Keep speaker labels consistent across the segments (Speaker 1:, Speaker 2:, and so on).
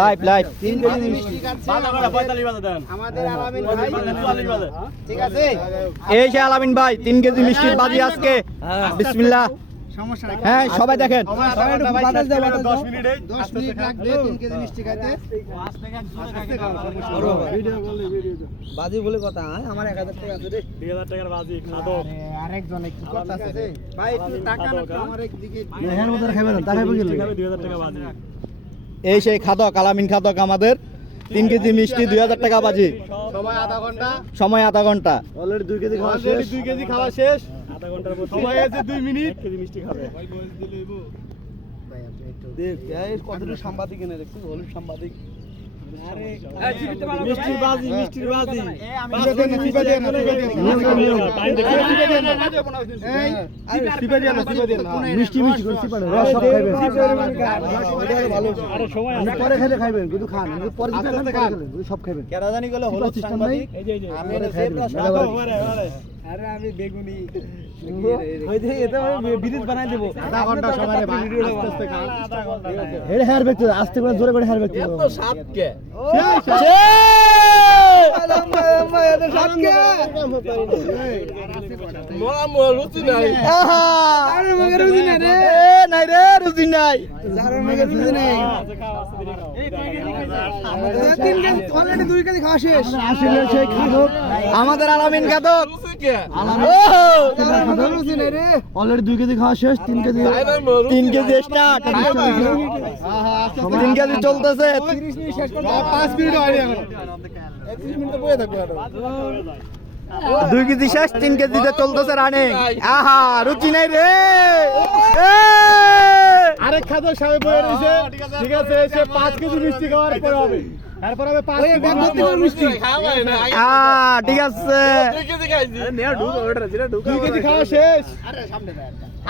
Speaker 1: Live live
Speaker 2: তিন KG মিষ্টি খাচ্ছে আমাদের আলামিন ভাই। ঠিক আছে?
Speaker 1: এই সে আলামিন ভাই তিন কেজি মিষ্টির বাজি আজকে। বিসমিল্লাহ।
Speaker 2: সমস্যা নাই।
Speaker 1: হ্যাঁ সবাই দেখেন।
Speaker 2: দশ মিনিট লাগবে তিন কেজি মিষ্টি খাইতে।
Speaker 3: বাজি বলে কথা হ্যাঁ? আমার এক হাজার টাকা আছে রে।
Speaker 2: আরেকজন কি করতেছে রে ভাই একটু টাকা না আমার একদিকে।
Speaker 3: হ্যাঁ খাইবে না টাকা গেলে
Speaker 1: এই সেই খাদক আলামিন খাদক আমাদের। তিন কেজি মিষ্টি দুই হাজার টাকা বাজি।
Speaker 2: সময় আধা ঘণ্টা।
Speaker 1: সময় আধা ঘণ্টা।
Speaker 3: অলরেডি দুই কেজি খাওয়া শেষ।
Speaker 2: দুই কেজি খাওয়া শেষ।
Speaker 4: সময় আছে দুই মিনিট। মিষ্টি খাবে।
Speaker 2: ভাই আপনি একটু
Speaker 3: দেখ কতটুকু সাংবাদিক এনে দেখছিস হলুদ সাংবাদিক।
Speaker 4: মিষ্টির বাজি মিষ্টির বাজি
Speaker 3: মিষ্টি মিষ্টি করে সিপারে রস সব খাইবেন
Speaker 4: আরে সময়
Speaker 3: আপনি পরে খেলে খাইবেন কিন্তু খান পরে যদি সব খাইবেন
Speaker 1: কেরা গেলে
Speaker 3: হলুদ সিস্টেম
Speaker 4: এই যে এই যে
Speaker 3: আমি এটা খাই দিলাম।
Speaker 4: আরে আমি বেগুনি।
Speaker 3: ওই যে এটা আমি ব্রিজ বানাই দেব।
Speaker 2: আধা ঘণ্টা সময় আস্তে আস্তে খান।
Speaker 3: হেড হেয়ার ব্যক্তি আস্তে করে জোরে করে হেয়ার ব্যক্তি এত
Speaker 1: আরে মগে রুজি নাই রে। নাই রে রুজি নাই। আমাদের আলামিন খাদক।
Speaker 3: অলরেডি দুই কেজি খাওয়া শেষ তিন কেজি
Speaker 1: তিন কেজি স্টার্ট তিন কেজি চলতেছে।
Speaker 2: পাঁচ মিনিট হয়নি
Speaker 1: দুই কেজি শেষ তিন কেজিতে চলতেছে রানে আহা রুচি নাই রে।
Speaker 2: আরেক খাদ্য সাহেব ঠিক আছে সে পাঁচ কেজি মিষ্টি খাওয়ার পরে হবে। তারপর হবে পাঁচ কেজি মিষ্টি।
Speaker 1: আহ, ঠিক আছে।
Speaker 2: দুই কেজি খাওয়া শেষ।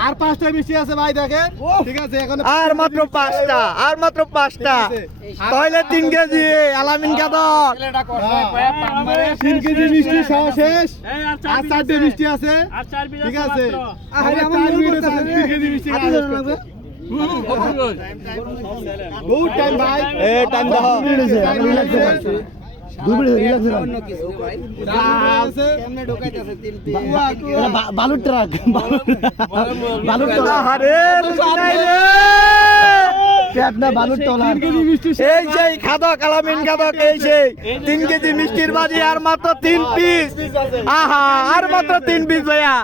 Speaker 2: আর পাঁচটা মিষ্টি আছে ভাই দেখেন ঠিক আছে এখন
Speaker 1: আর মাত্র পাঁচটা আর মাত্র পাঁচটা। তাহলে তিন কেজি আলামিন খাদক
Speaker 2: তিন কেজি মিষ্টি খাওয়া শেষ। আর চারটে মিষ্টি আছে। ঠিক আছে তিন কেজি মিষ্টি। বহুত টাইম ভাই
Speaker 1: এ টাইম
Speaker 3: মিনিট রিল্যাক্স বালুর ট্রাক বালুর
Speaker 1: সেই খাদক আলামিন খাদক, এই সেই তিন কেজি মিষ্টির বাজি আর মাত্র তিন পিস। আহা, আর মাত্র তিন পিস ভাইয়া।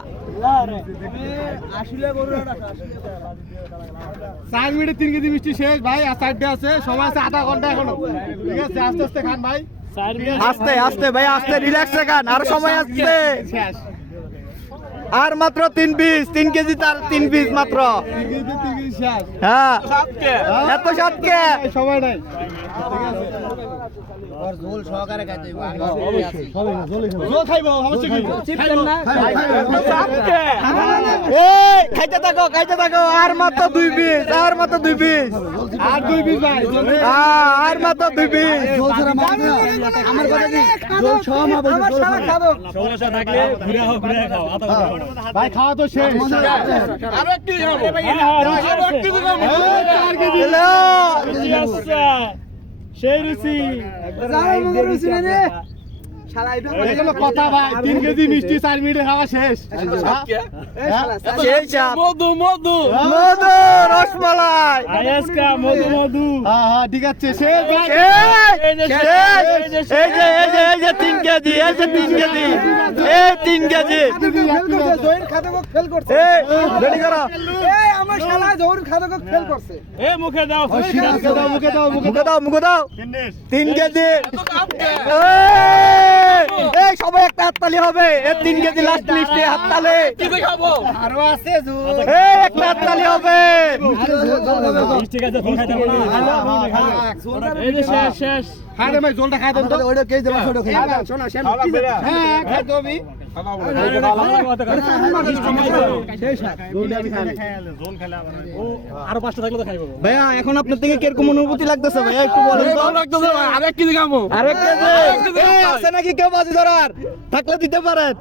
Speaker 2: চার মিনিটে তিন কেজি মিষ্টি শেষ ভাই আর চারটে আছে। সময় আছে আধা ঘণ্টা এখনও। ঠিক আছে আস্তে আস্তে খান ভাই।
Speaker 1: আস্তে আস্তে ভাই আস্তে রিল্যাক্সে খান আর সময় আসছে।
Speaker 2: শেষ।
Speaker 1: আর মাত্র তিন পিস তিন কেজি তার তিন পিস মাত্র। হ্যাঁ। এত সাতকে।
Speaker 2: সময় নাই। খাইবো
Speaker 1: এই খাইতে থাকো খাইতে থাকো আর মাত্র দুই পিস আর মাত্র দুই পিস।
Speaker 2: আর দুই পিস ভাই
Speaker 1: আর মাত্র দুই পিস।
Speaker 3: আমার কথা কি? জল ছ মা বলছে জল ছাড়া।
Speaker 4: সমস্যা থাকলে ঘুরে খাও ঘুরে খাও
Speaker 2: ভাই খাওয়া তো শেষ।
Speaker 4: আরও একটু খাব আরও একটু খাব
Speaker 2: চার কেজি
Speaker 1: হ্যালো
Speaker 4: সেই রুচি
Speaker 2: এগুলো কথা ভাই তিন কেজি মিষ্টি চার মিনিটে খাওয়া শেষ।
Speaker 4: মধু মধু।
Speaker 1: মধু রসমালাই।
Speaker 4: মধু মধু।
Speaker 2: হ্যাঁ হ্যাঁ ঠিক আছে শেষ
Speaker 1: এই যে এই যে এই যে তিন কেজি এই যে তিন কেজি। এই তিন কেজি। এই রেডি করো।
Speaker 4: এ মুখে দাও
Speaker 2: মুখে দাও। মুখে দাও মুখে
Speaker 1: মুখে দাও। মুখে দাও। তিন কেজি এই, এই সবাই একটা হাততালি হবে। এ তিন কেজি লাস্ট লিস্টে হাততালি।
Speaker 2: আরও আছে
Speaker 1: এই একটা হাততালি হবে।
Speaker 4: ঠিক আছে শেষ শেষ।
Speaker 2: হ্যাঁ রে ভাই জলটা খাই দেন তো।
Speaker 3: ওইটা কে দেবা ওটা খাই
Speaker 2: হ্যাঁ খাই তো
Speaker 1: এখন আপনার থেকে কীরকম অনুভূতি লাগতেছে ভাইয়া আছে নাকি কেউ বাজি ধরার থাকলে দিতে পারেন